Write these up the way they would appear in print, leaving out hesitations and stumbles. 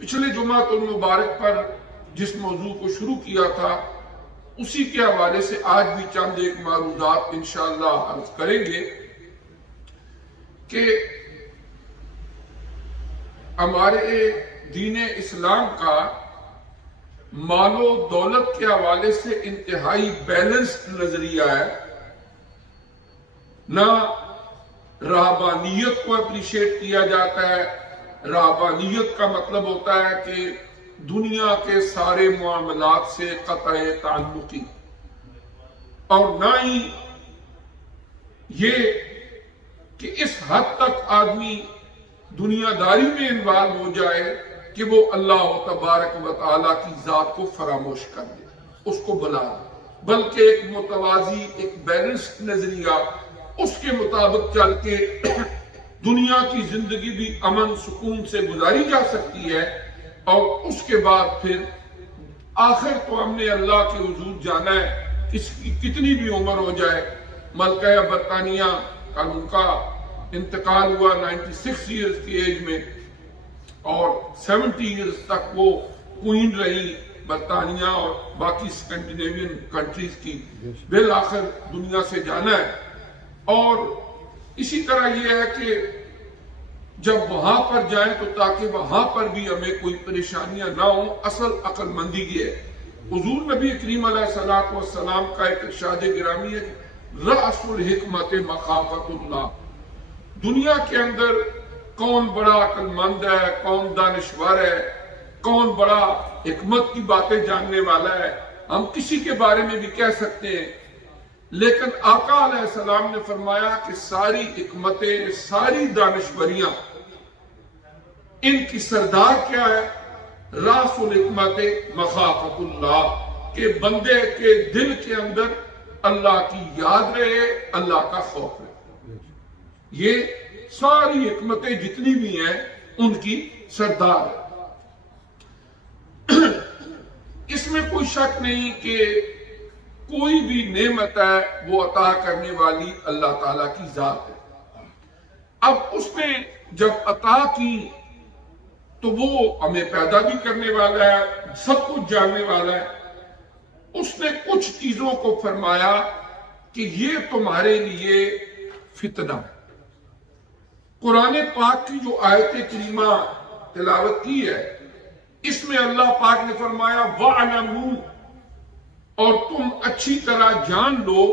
پچھلے جمعہ المبارک پر جس موضوع کو شروع کیا تھا اسی کے حوالے سے آج بھی چند ایک معروضات انشاءاللہ عرض کریں گے کہ ہمارے دین اسلام کا مال و دولت کے حوالے سے انتہائی بیلنسڈ نظریہ ہے. نہ رہبانیت کو اپریشیٹ کیا جاتا ہے. رہبانیت کا مطلب ہوتا ہے کہ دنیا کے سارے معاملات سے قطع تعلقی، اور نہ ہی یہ کہ اس حد تک آدمی دنیا داری میں انوالو ہو جائے کہ وہ اللہ تبارک و تعالیٰ کی ذات کو فراموش کر دے، اس کو بلا دے، بلکہ ایک متوازی، ایک بیلنسڈ نظریہ اس کے مطابق چل کے دنیا کی زندگی بھی امن سکون سے گزاری جا سکتی ہے. اور اس کے بعد پھر آخر تو ہم نے اللہ کے حضور جانا ہے، اس کی کتنی بھی عمر ہو جائے. ملکہ برطانیہ کا ان کا انتقال ہوا 96 ایئرز کی ایج میں، اور 70 ایئرز تک وہ کوئین رہی برطانیہ اور باقی اسکینڈینیوین کنٹریز کی. بالآخر دنیا سے جانا ہے. اور اسی طرح یہ ہے کہ جب وہاں پر جائیں تو تاکہ وہاں پر بھی ہمیں کوئی پریشانیاں نہ ہوں. اصل عقل مندی یہ ہے. حضور نبی کریم علیہ الصلوۃ والسلام کا ایک ارشاد گرامی ہے کہ رأس الحکمت مخافت اللہ. دنیا کے اندر کون بڑا عقل مند ہے، کون دانشور ہے، کون بڑا حکمت کی باتیں جاننے والا ہے، ہم کسی کے بارے میں بھی کہہ سکتے ہیں. لیکن آقا علیہ السلام نے فرمایا کہ ساری حکمتیں، ساری دانشوریاں، ان کی سردار کیا ہے؟ راس الحکمت مخافت اللہ، کہ بندے کے دل کے اندر اللہ کی یاد رہے، اللہ کا خوف رہے. یہ ساری حکمتیں جتنی بھی ہیں ان کی سردار ہے. اس میں کوئی شک نہیں کہ کوئی بھی نعمت ہے وہ عطا کرنے والی اللہ تعالیٰ کی ذات ہے. اب اس نے جب عطا کی تو وہ ہمیں پیدا بھی کرنے والا ہے، سب کچھ جاننے والا ہے. اس نے کچھ چیزوں کو فرمایا کہ یہ تمہارے لیے فتنہ. قرآن پاک کی جو آیت کریمہ تلاوت کی ہے اس میں اللہ پاک نے فرمایا وَعْلَمُوا، اور تم اچھی طرح جان لو،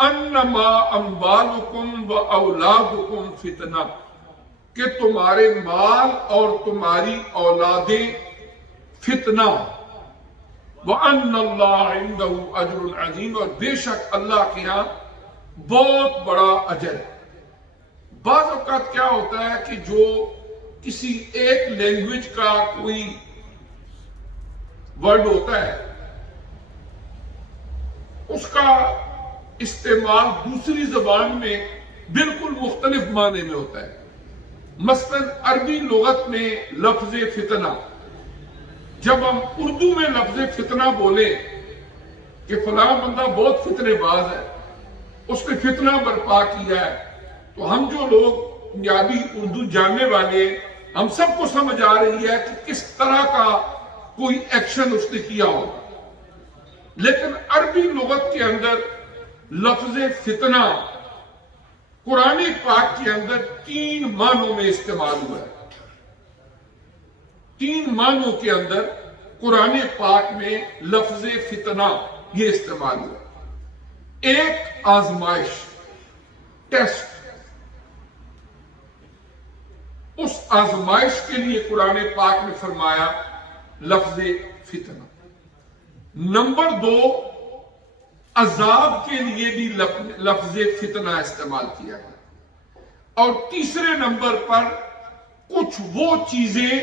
انما اموالکم و اولادکم فتنہ، کہ تمہارے مال اور تمہاری اولادیں فتنہ. وَأَنَّ اللَّهَ عِنْدَهُ أَجْرٌ عَظِيمٌ، اور بے شک اللہ کے ہاں بہت بڑا اجر ہے. بعض اوقات کیا ہوتا ہے کہ جو کسی ایک لینگویج کا کوئی ورڈ ہوتا ہے اس کا استعمال دوسری زبان میں بالکل مختلف معنی میں ہوتا ہے. مثلا عربی لغت میں لفظ فتنہ، جب ہم اردو میں لفظ فتنہ بولیں کہ فلاں بندہ بہت فتنے باز ہے، اس نے فتنہ برپا کیا ہے، تو ہم جو لوگ پنجابی اردو جاننے والے ہیں ہم سب کو سمجھ آ رہی ہے کہ کس طرح کا کوئی ایکشن اس نے کیا ہوگا. لیکن عربی لغت کے اندر لفظ فتنہ قرآن پاک کے اندر 3 معنوں میں استعمال ہوا ہے. 3 معنوں کے اندر قرآن پاک میں لفظ فتنہ یہ استعمال ہوا. ایک آزمائش، ٹیسٹ. اس آزمائش کے لیے قرآن پاک نے فرمایا لفظ فتنہ. نمبر 2، عذاب کے لیے بھی لفظ فتنہ استعمال کیا گیا. اور تیسرے نمبر پر کچھ وہ چیزیں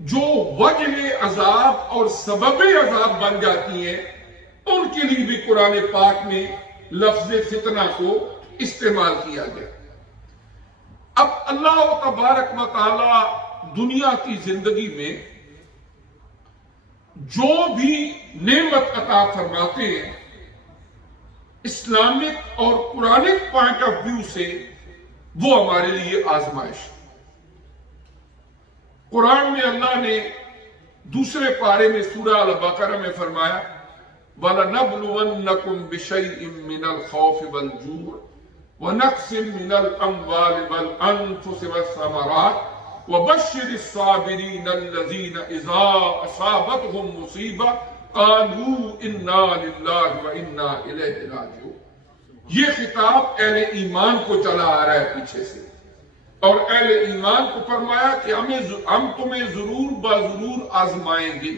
جو وجہ عذاب اور سبب عذاب بن جاتی ہیں ان کے لیے بھی قرآن پاک میں لفظ فتنہ کو استعمال کیا گیا. اب اللہ تبارک و تعالی دنیا کی زندگی میں جو بھی نعمت عطا فرماتے ہیں اسلامک اور قرآنک پوائنٹ آف ویو سے وہ ہمارے لیے آزمائش. قرآن میں اللہ نے دوسرے پارے میں سورہ البقرہ میں فرمایا وَلَنَبْلُوَنَّكُمْ بِشَيْءٍ مِّنَ الْخَوْفِ وَالْجُوعِ وَنَقْصٍ مِّنَ الْأَمْوَالِ وَالْأَنفُسِ وَالثَّمَرَاتِ وَبَشِّرِ الصَّابِرِينَ الَّذِينَ إِذَا أَصَابَتْهُمْ مُصِيبَةٌ قَالُوا إِنَّا لِلَّهِ وَإِنَّا إِلَيْهِ رَاجِعُونَ۔ یہ خطاب اہل ایمان کو چلا آ رہا ہے پیچھے سے، اور اہل ایمان کو فرمایا کہ ہم تمہیں ضرور ضرور آزمائیں گے،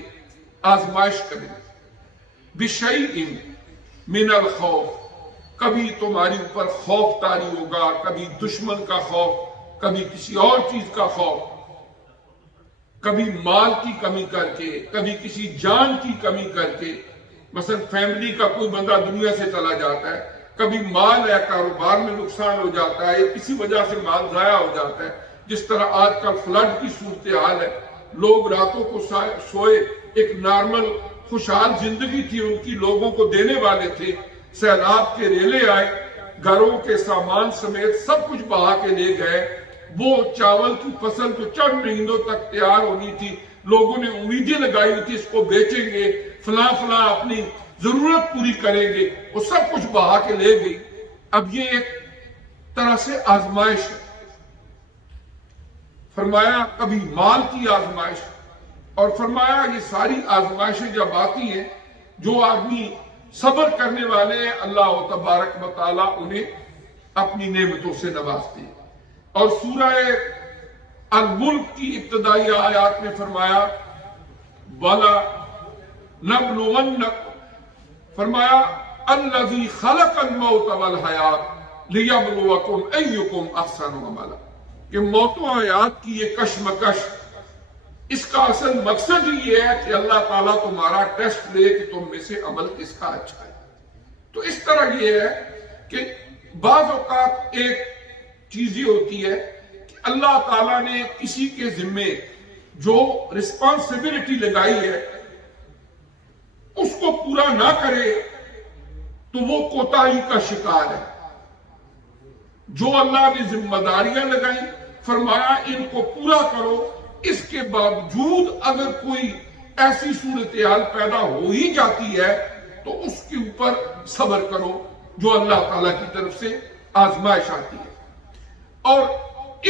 آزمائش کریں گے۔ بِشَيْءٍ مِّنَ الْخَوْفِ، کبھی تمہاری اوپر خوف طاری ہوگا، کبھی دشمن کا خوف، کبھی کسی اور چیز کا خوف، کبھی مال کی کمی کر کے، کبھی کسی جان کی کمی کر کے، مثلا فیملی کا کوئی بندہ دنیا سے چلا جاتا ہے، کبھی مال ہے، کاروبار میں نقصان ہو جاتا ہے، کسی وجہ سے مال ضائع ہو جاتا ہے، جس طرح آج کل فلڈ کی صورتحال ہے، لوگ راتوں کو سوئے، ایک نارمل خوشحال زندگی تھی ان کی، لوگوں کو دینے والے تھے، سیلاب کے ریلے آئے، گھروں کے سامان سمیت سب کچھ بہا کے لے گئے۔ وہ چاول کی فصل جو چند مہینوں تک تیار ہونی تھی، لوگوں نے امیدیں لگائی ہوئی تھی اس کو بیچیں گے، فلاں اپنی ضرورت پوری کریں گے، وہ سب کچھ بہا کے لے گئی۔ اب یہ ایک طرح سے آزمائش ہے۔ فرمایا کبھی مال کی آزمائش، اور فرمایا یہ ساری آزمائشیں جب آتی ہیں، جو آدمی صبر کرنے والے ہیں اللہ تبارک و تعالیٰ انہیں اپنی نعمتوں سے نوازتے ہیں۔ اور سورہ الملک کی ابتدائی آیات میں فرمایا وَلَا نَبْلُوَنَّكُمْ، فرمایا الَّذِي خَلَقَ الْمَوْتَ وَالْحَيَاةَ لِيَبْلُوَكُمْ أَيُّكُمْ أَحْسَنُ عَمَلًا، کہ موت و حیات کی یہ کشمکش، اس کا اصل مقصد ہی یہ ہے کہ اللہ تعالیٰ تمہارا ٹیسٹ لے کہ تم میں سے عمل کس کا اچھا ہے۔ تو اس طرح یہ ہے کہ بعض اوقات ایک چیز یہ ہوتی ہے کہ اللہ تعالیٰ نے کسی کے ذمے جو رسپانسبلٹی لگائی ہے اس کو پورا نہ کرے تو وہ کوتاہی کا شکار ہے۔ جو اللہ نے ذمہ داریاں لگائیں فرمایا ان کو پورا کرو، اس کے باوجود اگر کوئی ایسی صورتحال پیدا ہو ہی جاتی ہے تو اس کے اوپر صبر کرو، جو اللہ تعالیٰ کی طرف سے آزمائش آتی ہے۔ اور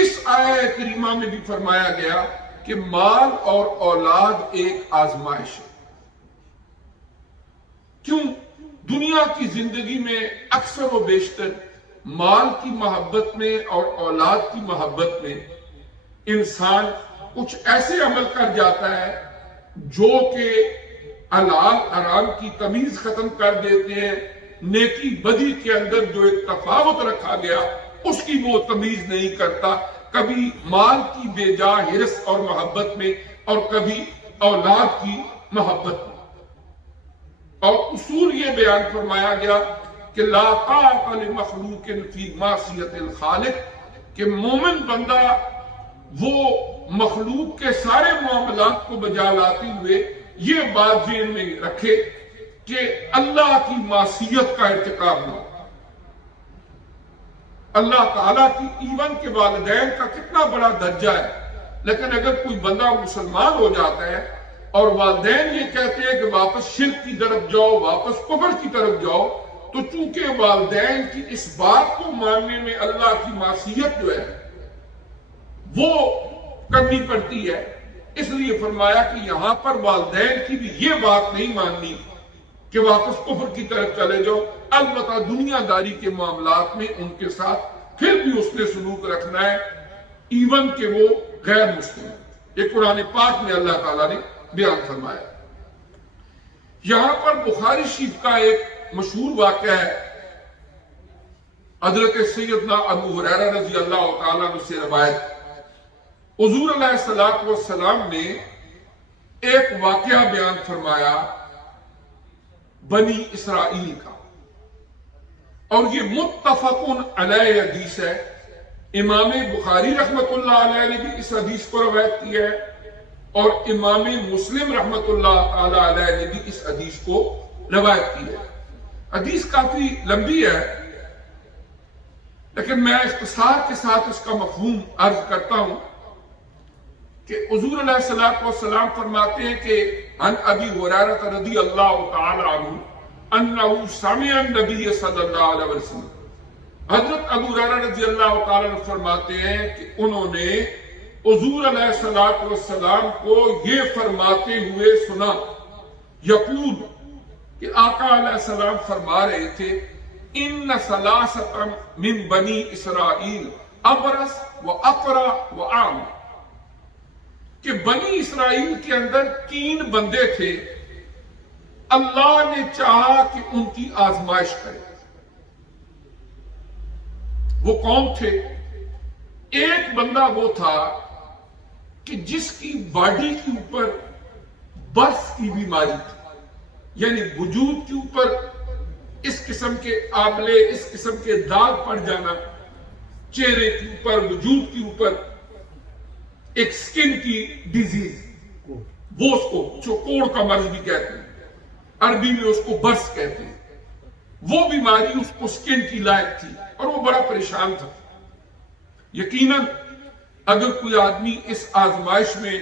اس آیہ کریمہ میں بھی فرمایا گیا کہ مال اور اولاد ایک آزمائش ہے۔ کیوں؟ دنیا کی زندگی میں اکثر و بیشتر مال کی محبت میں اور اولاد کی محبت میں انسان کچھ ایسے عمل کر جاتا ہے جو کہ حلال حرام کی تمیز ختم کر دیتے ہیں، نیکی بدی کے اندر جو ایک تفاوت رکھا گیا اس کی وہ تمیز نہیں کرتا، کبھی مال کی بے جا حرص اور محبت میں، اور کبھی اولاد کی محبت میں۔ اور اصول یہ بیان فرمایا گیا کہ لا طاعۃ لمخلوق فی معصیۃ الخالق، کہ مومن بندہ وہ مخلوق کے سارے معاملات کو بجا لاتے ہوئے یہ بات ذہن میں رکھے کہ اللہ کی معصیت کا ارتکاب نہ ہو۔ اللہ تعالیٰ کی ایون کے والدین کا کتنا بڑا درجہ ہے، لیکن اگر کوئی بندہ مسلمان ہو جاتا ہے اور والدین یہ کہتے ہیں کہ واپس شرک کی طرف جاؤ، واپس کفر کی طرف جاؤ، تو چونکہ والدین کی اس بات کو ماننے میں اللہ کی معصیت جو ہے وہ کرنی پڑتی ہے، اس لیے فرمایا کہ یہاں پر والدین کی بھی یہ بات نہیں ماننی کہ واپس کفر کی طرف چلے جاؤ، البتہ دنیا داری کے معاملات میں ان کے ساتھ پھر بھی اس نے سلوک رکھنا ہے ایون کہ وہ غیر مسلم ہے۔ یہ قرآن پاک میں اللہ تعالیٰ نے بیان فرمایا۔ یہاں پر بخاری شریف کا ایک مشہور واقعہ ہے، حضرت سیدنا ابو ہریرہ رضی اللہ تعالیٰ عنہ سے روایت، حضور علیہ السلام نے ایک واقعہ بیان فرمایا بنی اسرائیل کا، اور یہ متفقن علیہ حدیث ہے۔ امام بخاری رحمت اللہ علیہ نے بھی اس حدیث کو روایت کی ہے، اور امام مسلم رحمت اللہ تعالی علیہ نے بھی اس حدیث کو روایت کی ہے۔ حدیث کافی لمبی ہے، لیکن میں اختصار کے ساتھ اس کا مفہوم عرض کرتا ہوں کہ حضور علیہ الصلوۃ والسلام فرماتے ہیں کہ عن ابی ہریرہ رضی اللہ تعالی عنہ انہ سمع النبی صلی اللہ علیہ وسلم، حضرت ابو ہریرہ رضی اللہ تعالی عنہ فرماتے ہیں کہ انہوں نے حضور علیہ الصلوۃ والسلام کو یہ فرماتے ہوئے سنا، یقول کہ آقا علیہ السلام فرما رہے تھے ان ثلاثۃ من بنی اسرائیل ابرص و اقرع و اعمى، کہ بنی اسرائیل کے اندر 3 بندے تھے، اللہ نے چاہا کہ ان کی آزمائش کرے۔ وہ کون تھے؟ ایک بندہ وہ تھا کہ جس کی باڈی کے اوپر برس کی بیماری تھی، یعنی وجود کے اوپر اس قسم کے آبلے، اس قسم کے داغ پڑ جانا، چہرے کے اوپر، وجود کے اوپر ایک سکن کی ڈیزیز، وہ اس کو چوکوڑ کا مرض بھی کہتے ہیں، عربی میں اس کو برس کہتے ہیں۔ وہ بیماری اس کو سکن کی لائق تھی اور وہ بڑا پریشان تھا۔ یقیناً اگر کوئی آدمی اس آزمائش میں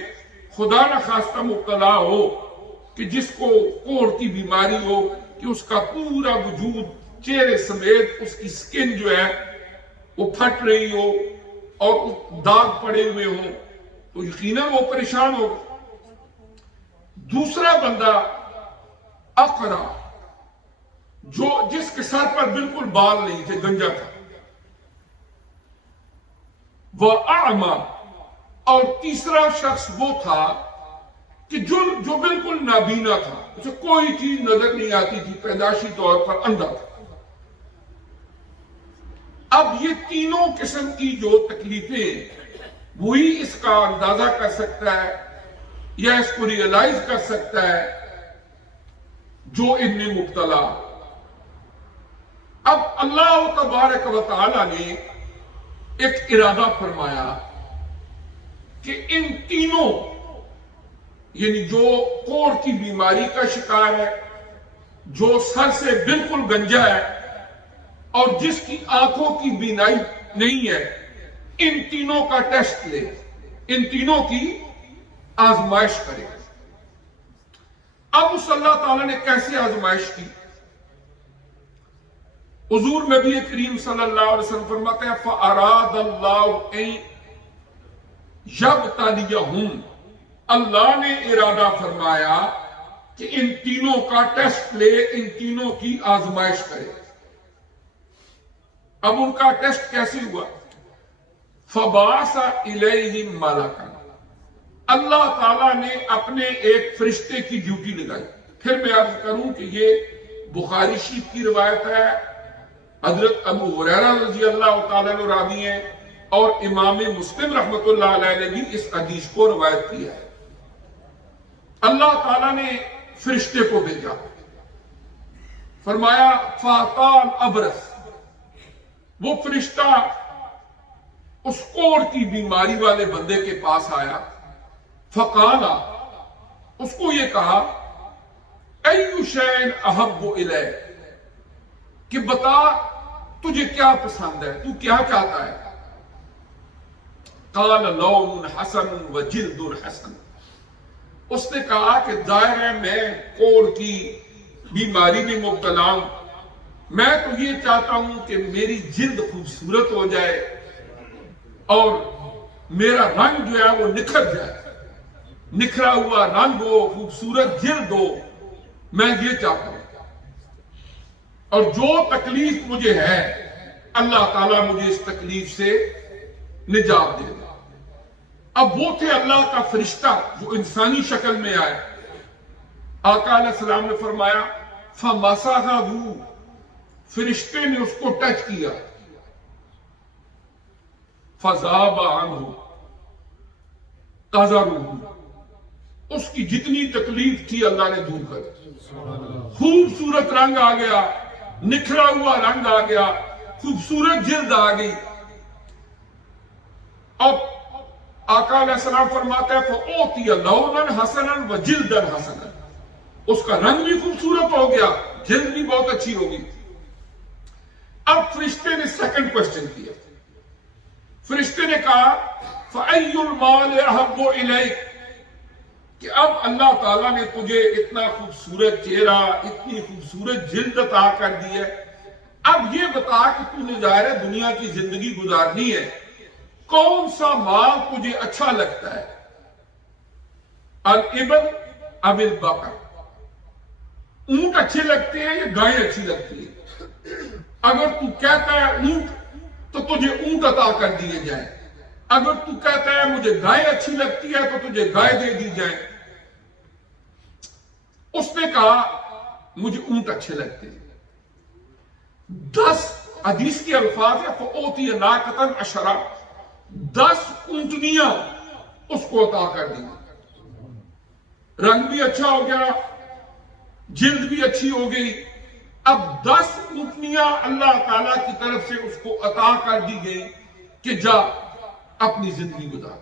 خدا نخواستہ مبتلا ہو کہ جس کو کوڑ کی بیماری ہو، کہ اس کا پورا وجود چہرے سمیت اس کی سکن جو ہے وہ پھٹ رہی ہو اور داغ پڑے ہوئے ہوں، تو یقیناً وہ پریشان ہوگا۔ دوسرا بندہ اقرع، جس کے سر پر بالکل بال نہیں تھے، گنجا تھا، وہ اعمى، اور تیسرا شخص وہ تھا کہ جو بالکل نابینا تھا، اسے کوئی چیز نظر نہیں آتی تھی، پیدائشی طور پر اندھا تھا۔ اب یہ تینوں قسم کی جو تکلیفیں، وہی اس کا اندازہ کر سکتا ہے یا اس کو ریئلائز کر سکتا ہے جو ان میں مبتلا۔ اب اللہ تبارک و تعالی نے ایک ارادہ فرمایا کہ ان تینوں، یعنی جو کوڑ کی بیماری کا شکار ہے، جو سر سے بالکل گنجا ہے اور جس کی آنکھوں کی بینائی نہیں ہے، ان تینوں کا ٹیسٹ لے، ان تینوں کی آزمائش کرے۔ اب اس اللہ تعالیٰ نے کیسے آزمائش کی؟ حضور نبی کریم صلی اللہ علیہ وسلم فرماتے ہیں فَأَرَادَ اللَّهُ أَن يَبْتَلِيَهُمْ، اللہ نے ارادہ فرمایا کہ ان تینوں کا ٹیسٹ لے، ان تینوں کی آزمائش کرے۔ اب ان کا ٹیسٹ کیسے ہوا؟ فَبَعَثَ إِلَيْهِمْ مَلَكًا، اللہ تعالیٰ نے اپنے ایک فرشتے کی ڈیوٹی لگائی۔ پھر میں عرض کروں کہ یہ بخاری شریف کی روایت ہے، حضرت ابو ہریرہ رضی اللہ تعالیٰ عنہ راوی ہیں، اور امام مسلم رحمۃ اللہ علیہ نے بھی اس حدیث کو روایت کیا ہے۔ اللہ تعالیٰ نے فرشتے کو بھیجا، فرمایا فَأَتَى الْأَبْرَصَ، وہ فرشتہ اس کوڑ کی بیماری والے بندے کے پاس آیا، فقال، اس کو یہ کہا اَيُّ شَيْءٍ أَحَبُّ إِلَيْكَ، کہ بتا تجھے کیا پسند ہے، تو کیا چاہتا ہے؟ قال لون حسن وجلد حسن، اس نے کہا کہ ظاہر ہے میں کوڑ کی بیماری میں مبتلا ہوں، میں تو یہ چاہتا ہوں کہ میری جلد خوبصورت ہو جائے اور میرا رنگ جو ہے وہ نکھر جائے، نکھرا ہوا رنگ ہو، خوبصورت جلد ہو، میں یہ چاہتا ہوں، اور جو تکلیف مجھے ہے اللہ تعالیٰ مجھے اس تکلیف سے نجات دے دے۔ اب وہ تھے اللہ کا فرشتہ جو انسانی شکل میں آئے۔ آقا علیہ السلام نے فرمایا فَمَسَحَهُ، فرشتے نے اس کو ٹچ کیا، فَذَابَ عَنْهُ قَذَرُهُ، اس کی جتنی تکلیف تھی اللہ نے دور کر دی، خوبصورت رنگ آ گیا، نکھرا ہوا رنگ آ گیا، خوبصورت جلد آ گئی۔ اب آقا علیہ السلام فرماتا ہے فَأُعْطِيَ لَوْنًا حَسَنًا وَجِلْدًا حَسَنًا، اس کا رنگ بھی خوبصورت ہو گیا، جلد بھی بہت اچھی ہوگی۔ اب فرشتے نے سیکنڈ کوسچن کیا، فرشتے نے کہا فَأَيُّ الْمَالِ أَحَبُّ إِلَيْكَ، کہ اب اللہ تعالیٰ نے تجھے اتنا خوبصورت چہرہ، اتنی خوبصورت جلد عطا کر دی ہے، اب یہ بتا کہ تو نے ظاہر ہے دنیا کی زندگی گزارنی ہے، کون سا مال تجھے اچھا لگتا ہے؟ الابل ام البقر، اونٹ اچھے لگتے ہیں یا گائیں اچھی لگتی ہے؟ اگر تو کہتا ہے اونٹ تو تجھے اونٹ عطا کر دیے جائیں، اگر تو کہتا ہے مجھے گائے اچھی لگتی ہے تو تجھے گائے دے دی جائیں۔ اس نے کہا مجھے اونٹ اچھے لگتے ہیں۔ 10 حدیث کے الفاظ ہے فَأُوتِيَ نَاقَةً عَشْرًا، 10 اونٹنیاں اس کو عطا کر دی، رنگ بھی اچھا ہو گیا، جلد بھی اچھی ہو گئی۔ اب 10 اونٹنیاں اللہ تعالی کی طرف سے اس کو عطا کر دی گئی کہ جا اپنی زندگی گزار۔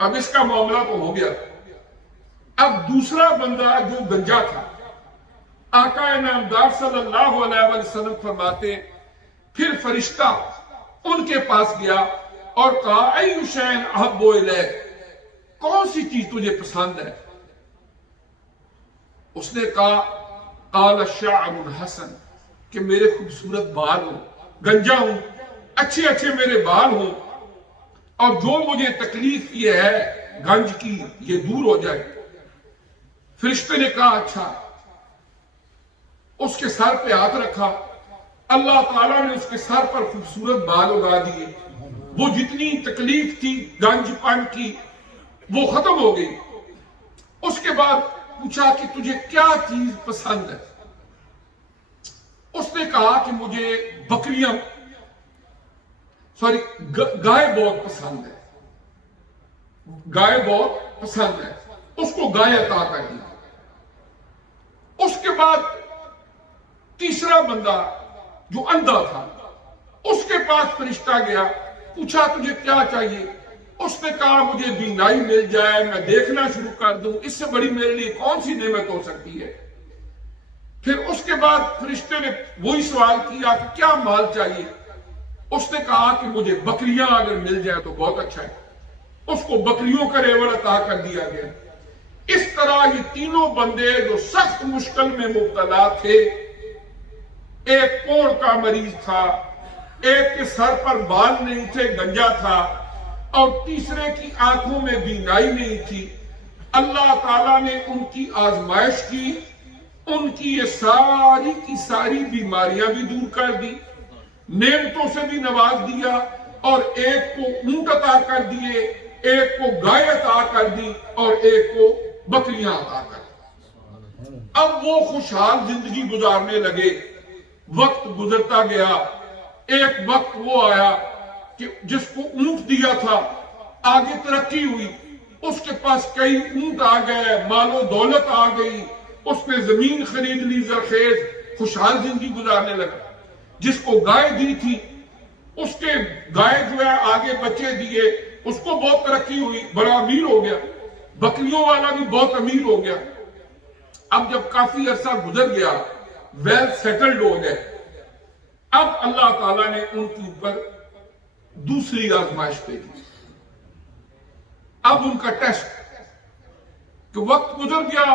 اب اس کا معاملہ تو ہو گیا۔ اب دوسرا بندہ جو گنجا تھا، آقا انعامدار صلی اللہ علیہ وسلم فرماتے پھر فرشتہ ان کے پاس گیا اور کہا ایُّ شیءٍ احب الیک، کون سی چیز تجھے پسند ہے؟ اس نے کہا قال الشعر الحسن، کہ میرے خوبصورت بال ہوں، گنجا ہوں، اچھے اچھے میرے بال ہوں، اور جو مجھے تکلیف یہ ہے گنج کی یہ دور ہو جائے۔ فرشتے نے کہا اچھا، اس کے سر پہ ہاتھ رکھا، اللہ تعالیٰ نے اس کے سر پر خوبصورت بال اگا دیے، وہ جتنی تکلیف تھی گنج پن کی وہ ختم ہو گئی۔ اس کے بعد پوچھا کہ تجھے کیا چیز پسند ہے؟ اس نے کہا کہ مجھے بکریاں گائے بہت پسند ہے، گائے بہت پسند ہے، اس کو گائے عطا کر دی۔ اس کے بعد تیسرا بندہ جو اندھا تھا، اس کے پاس فرشتہ گیا، پوچھا تجھے کیا چاہیے؟ اس نے کہا مجھے بینائی مل جائے، میں دیکھنا شروع کر دوں، اس سے بڑی میرے لیے کون سی نعمت ہو سکتی ہے؟ پھر اس کے بعد فرشتے نے وہی سوال کیا کہ کیا مال چاہیے؟ اس نے کہا کہ مجھے بکریاں اگر مل جائے تو بہت اچھا ہے، اس کو بکریوں کا ریوڑ عطا کر دیا گیا۔ اس طرح یہ تینوں بندے جو سخت مشکل میں مبتلا تھے، ایک کوڑ کا مریض تھا، ایک کے سر پر بال نہیں تھے گنجا تھا، اور تیسرے کی آنکھوں میں بینائی نہیں تھی، اللہ تعالیٰ نے ان کی آزمائش کی، ان کی یہ ساری کی ساری بیماریاں بھی دور کر دی، نعمتوں سے بھی نواز دیا، اور ایک کو اونٹ عطا کر دیے، ایک کو گائے عطا کر دی، اور ایک کو بکریاں عطا کر دی۔ اب وہ خوشحال زندگی گزارنے لگے۔ وقت گزرتا گیا، ایک وقت وہ آیا کہ جس کو اونٹ دیا تھا آگے ترقی ہوئی، اس کے پاس کئی اونٹ آ گئے، مال و دولت آ گئی، اس نے زمین خرید لی زرخیز، خوشحال زندگی گزارنے لگا۔ جس کو گائے دی تھی اس کے گائے جو ہے آگے بچے دیے، اس کو بہت ترقی ہوئی، بڑا امیر ہو گیا۔ بکریوں والا بھی بہت امیر ہو گیا۔ اب جب کافی عرصہ گزر گیا، ویل سیٹلڈ ہو گئے، اب اللہ تعالیٰ نے ان کے اوپر دوسری آزمائش بھیجی۔ اب ان کا ٹیسٹ کہ وقت گزر گیا،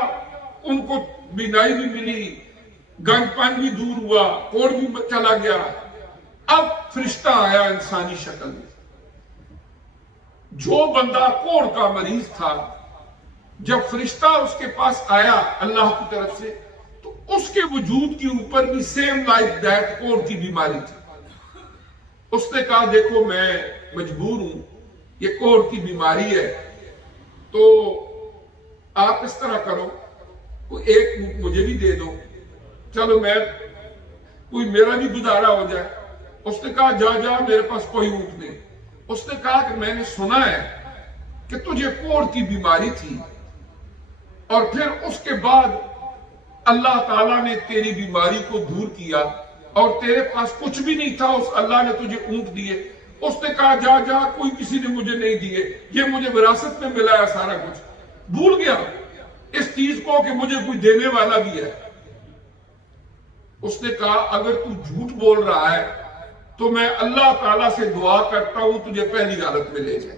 ان کو بینائی بھی ملی، گنج پن بھی دور ہوا، کوڑ بھی چلا گیا۔ اب فرشتہ آیا انسانی شکل میں۔ جو بندہ کوڑ کا مریض تھا، جب فرشتہ اس کے پاس آیا اللہ کی طرف سے، تو اس کے وجود کے اوپر بھی سیم لائک دیٹ کوڑ کی بیماری تھی۔ اس نے کہا دیکھو میں مجبور ہوں، یہ کوڑ کی بیماری ہے، تو آپ اس طرح کرو، کوئی ایک مجھے بھی دے دو، چلو میں کوئی میرا بھی گزارا ہو جائے۔ اس نے کہا جا میرے پاس کوئی اونٹ نہیں۔ اس نے کہا کہ میں نے سنا ہے کہ تجھے کوڑ کی بیماری تھی، اور پھر اس کے بعد اللہ تعالیٰ نے تیری بیماری کو دور کیا، اور تیرے پاس کچھ بھی نہیں تھا، اس اللہ نے تجھے اونٹ دیے۔ اس نے کہا جا کوئی کسی نے مجھے نہیں دیے، یہ مجھے وراثت میں ملا ہے سارا کچھ، بھول گیا اس چیز کو کہ مجھے کوئی دینے والا بھی ہے۔ اس نے کہا اگر تو جھوٹ بول رہا ہے تو میں اللہ تعالیٰ سے دعا کرتا ہوں تجھے پہلی حالت میں لے جائے۔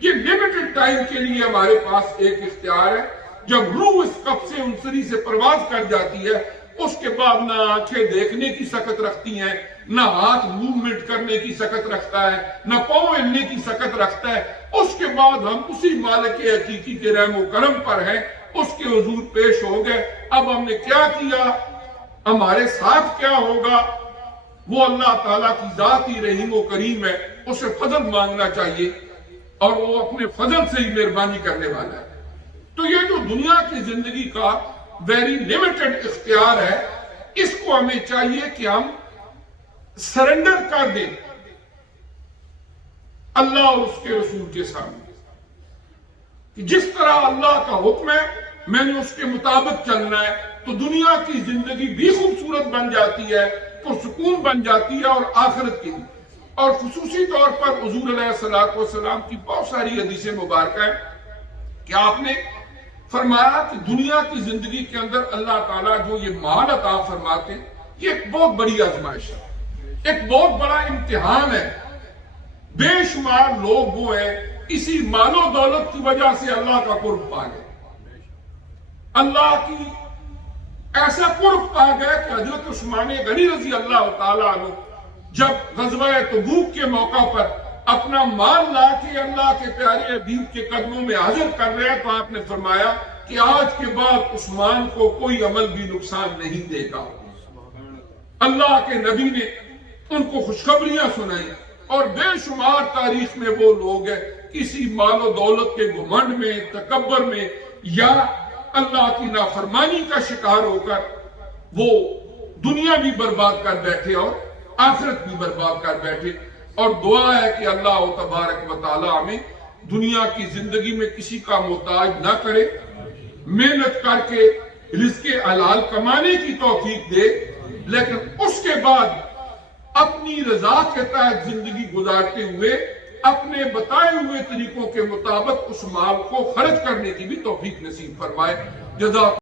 یہ لمیٹڈ ٹائم کے لیے ہمارے پاس ایک اختیار ہے. جب روح اس کف سے انسری سے پرواز کر جاتی ہے اس کے بعد نہ آنکھیں دیکھنے کی سکت رکھتی ہیں، نہ ہاتھ موومنٹ کرنے کی سکت رکھتا ہے، نہ پاؤں ہلنے کی سکت رکھتا ہے. اس کے بعد ہم اسی مالک حقیقی کے رحم و کرم پر ہیں، اس کے حضور پیش ہو گئے. اب ہم نے کیا کیا، ہمارے ساتھ کیا ہوگا؟ وہ اللہ تعالیٰ کی ذات ہی رحیم و کریم ہے، اسے فضل مانگنا چاہیے اور وہ اپنے فضل سے ہی مہربانی کرنے والا ہے. تو یہ جو دنیا کی زندگی کا ویری لمیٹڈ اختیار ہے، اس کو ہمیں چاہیے کہ ہم سرنڈر کر دیں اللہ اور اس کے رسول کے سامنے. کہ جس طرح اللہ کا حکم ہے میں نے اس کے مطابق چلنا ہے، تو دنیا کی زندگی بھی خوبصورت بن جاتی ہے، پرسکون بن جاتی ہے، اور آخرت کی بھی. اور خصوصی طور پر حضور علیہ السلام کی بہت ساری حدیثیں مبارکہ ہیں کہ آپ نے فرمایا کہ دنیا کی زندگی کے اندر اللہ تعالیٰ جو یہ مال عطا فرماتے ہیں، یہ ایک بہت بڑی آزمائش ہے، ایک بہت بڑا امتحان ہے. بے شمار لوگ وہ ہیں اسی مال و دولت کی وجہ سے اللہ کا قرب پا گئے، اللہ کی ایسا قرب پا گئے کہ حضرت عثمان غنی رضی اللہ تعالیٰ عنہ جب غزوہ تبوک کے موقع پر اپنا مال لا کے اللہ کے پیارے حبیب کے قدموں میں حاضر کر رہے ہیں، تو آپ نے فرمایا کہ آج کے بعد عثمان کو کوئی عمل بھی نقصان نہیں دے گا. اللہ کے نبی نے ان کو خوشخبریاں سنائی، اور بے شمار تاریخ میں وہ لوگ ہیں کسی مال و دولت کے گھمنڈ میں، تکبر میں، یا اللہ کی نافرمانی کا شکار ہو کر وہ دنیا بھی برباد کر بیٹھے اور آخرت بھی برباد کر بیٹھے. اور دعا ہے کہ اللہ تبارک و تعالی ہمیں دنیا کی زندگی میں کسی کا محتاج نہ کرے، محنت کر کے رزق حلال کمانے کی توفیق دے، لیکن اس کے بعد اپنی رضا کے تحت زندگی گزارتے ہوئے اپنے بتائے ہوئے طریقوں کے مطابق اس مال کو خرچ کرنے کی بھی توفیق نصیب فرمائے. جزاک